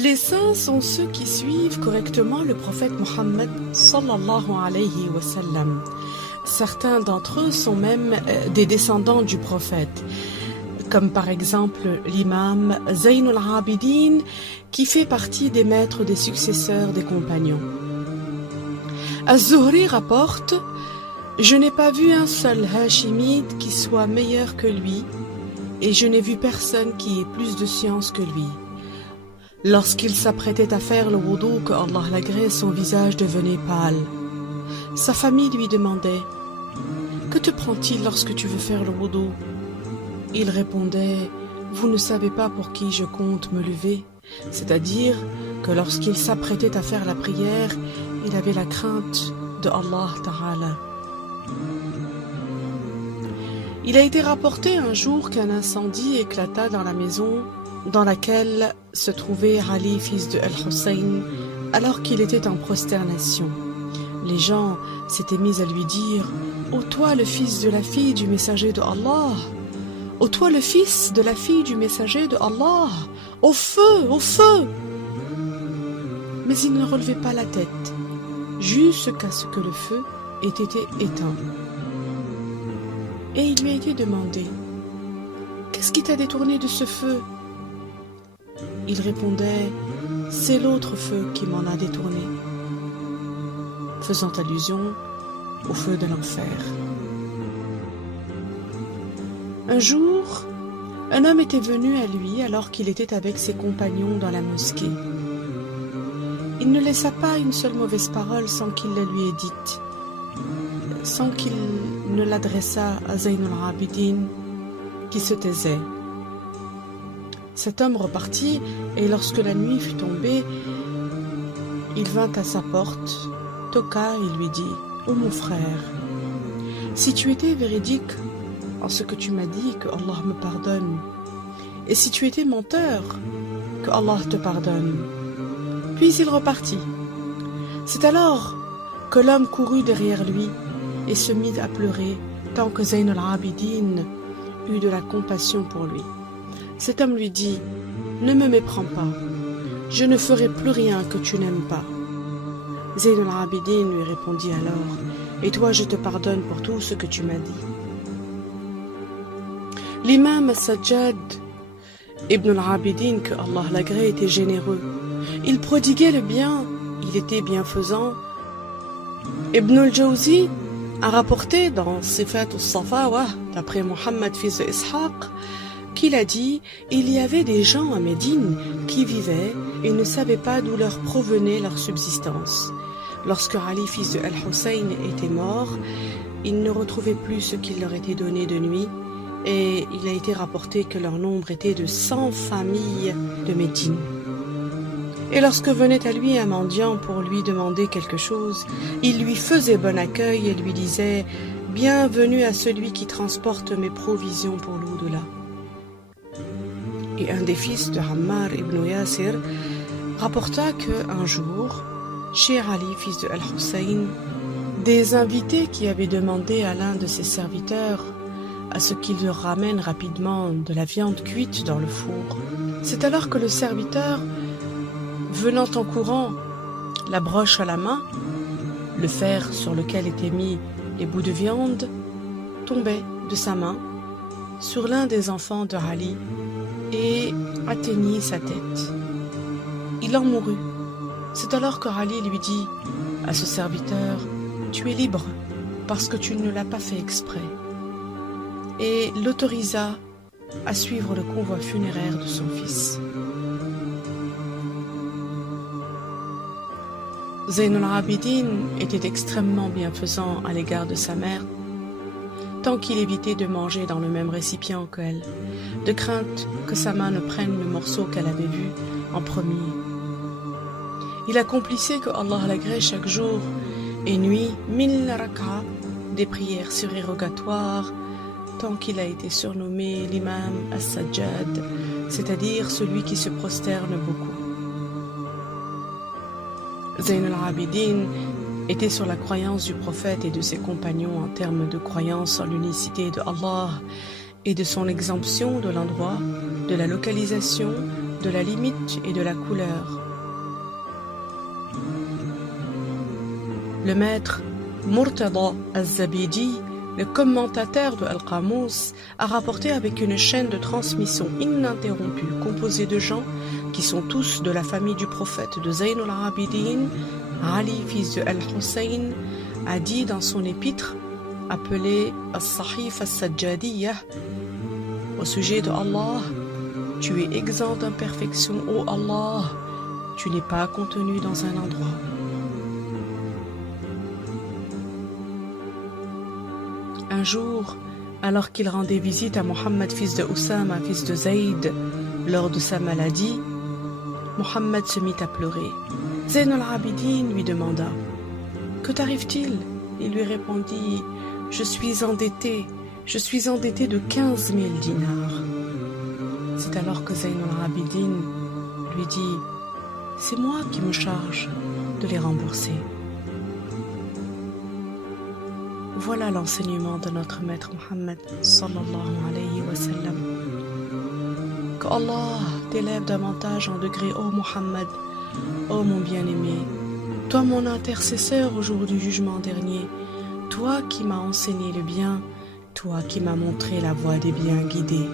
Les saints sont ceux qui suivent correctement le prophète Mohammed sallallahu alayhi wa sallam. Certains d'entre eux sont même des descendants du prophète, comme par exemple l'imam Zayn al-Abidin, qui fait partie des maîtres des successeurs des compagnons. Az-Zuhri rapporte: je n'ai pas vu un seul Hashimite qui soit meilleur que lui, et je n'ai vu personne qui ait plus de science que lui. Lorsqu'il s'apprêtait à faire le wudu, que Allah l'agrée, son visage devenait pâle. Sa famille lui demandait: que te prend-il lorsque tu veux faire le wudu? Il répondait: vous ne savez pas pour qui je compte me lever. C'est-à-dire que lorsqu'il s'apprêtait à faire la prière, il avait la crainte de Allah Ta'ala. Il a été rapporté un jour qu'un incendie éclata dans la maison dans laquelle se trouvait Ali, fils de Al-Hussein, alors qu'il était en prosternation. Les gens s'étaient mis à lui dire: ô toi le fils de la fille du messager de Allah! Ô toi le fils de la fille du messager de Allah! Au feu! Au feu! Mais il ne relevait pas la tête, jusqu'à ce que le feu ait été éteint. Et il lui a été demandé: qu'est-ce qui t'a détourné de ce feu? Il répondait: c'est l'autre feu qui m'en a détourné, faisant allusion au feu de l'enfer. Un jour, un homme était venu à lui alors qu'il était avec ses compagnons dans la mosquée. Il ne laissa pas une seule mauvaise parole sans qu'il la lui ait dite, sans qu'il ne l'adressât à Zayn al-Abidin, qui se taisait. Cet homme repartit, et lorsque la nuit fut tombée, il vint à sa porte, toqua et lui dit: ô mon frère, si tu étais véridique en ce que tu m'as dit, que Allah me pardonne, et si tu étais menteur, que Allah te pardonne. Puis il repartit. C'est alors que l'homme courut derrière lui et se mit à pleurer, tant que Zayn al-Abidin eut de la compassion pour lui. Cet homme lui dit: ne me méprends pas, je ne ferai plus rien que tu n'aimes pas. Zayn al-Abidin lui répondit alors: et toi, je te pardonne pour tout ce que tu m'as dit. L'imam As-Sajjad Ibn al-Abidin, que Allah l'agrée, était généreux. Il prodiguait le bien, il était bienfaisant. Ibn al-Jawzi a rapporté dans Sifat al-Safawa, d'après Muhammad fils de Ishaq, qu'il a dit: il y avait des gens à Médine qui vivaient et ne savaient pas d'où leur provenait leur subsistance. Lorsque Ali, fils de Al-Hussein, était mort, ils ne retrouvaient plus ce qu'il leur était donné de nuit, et il a été rapporté que leur nombre était de 100 familles de Médine. Et lorsque venait à lui un mendiant pour lui demander quelque chose, il lui faisait bon accueil et lui disait: bienvenue à celui qui transporte mes provisions pour l'au-delà. Et un des fils de Ammar ibn Yasir rapporta qu'un jour, chez Ali, fils de Al-Hussein, des invités qui avaient demandé à l'un de ses serviteurs à ce qu'il leur ramène rapidement de la viande cuite dans le four. C'est alors que le serviteur, venant en courant, la broche à la main, le fer sur lequel étaient mis les bouts de viande, tombait de sa main sur l'un des enfants de Ali et atteignit sa tête. Il en mourut. C'est alors que Ali lui dit à ce serviteur: tu es libre parce que tu ne l'as pas fait exprès, et l'autorisa à suivre le convoi funéraire de son fils. Zayn al-Abidin était extrêmement bienfaisant à l'égard de sa mère, tant qu'il évitait de manger dans le même récipient qu'elle, de crainte que sa main ne prenne le morceau qu'elle avait vu en premier. Il accomplissait, que Allah l'agrée, chaque jour et nuit 1000 rak'a, des prières surérogatoires, tant qu'il a été surnommé l'imam As-Sajjad, c'est-à-dire celui qui se prosterne beaucoup. Zayn al-Abidin était sur la croyance du prophète et de ses compagnons en termes de croyance en l'unicité de Allah et de son exemption de l'endroit, de la localisation, de la limite et de la couleur. Le maître Murtada al-Zabidi, le commentateur de Al-Qamus, a rapporté avec une chaîne de transmission ininterrompue composée de gens qui sont tous de la famille du prophète de Zayn al-Abidin, Ali, fils de Al-Hussein, a dit dans son épître appelée As-Sahif As-Sajjadiyah au sujet de Allah: tu es exempt d'imperfection, ô Allah, tu n'es pas contenu dans un endroit. Un jour, alors qu'il rendait visite à Mohammed, fils de Oussama, fils de Zayd, lors de sa maladie, Mohammed se mit à pleurer. Zayn al-Abidin lui demanda: que t'arrive-t-il? Il lui répondit: je suis endetté de 15 000 dinars. C'est alors que Zayn al-Abidin lui dit: c'est moi qui me charge de les rembourser. Voilà l'enseignement de notre maître Mohammed sallallahu alayhi wa sallam. Que Allah t'élève davantage en degré, ô Mohammed, ô mon bien-aimé, toi mon intercesseur au jour du jugement dernier, toi qui m'as enseigné le bien, toi qui m'as montré la voie des bien guidés.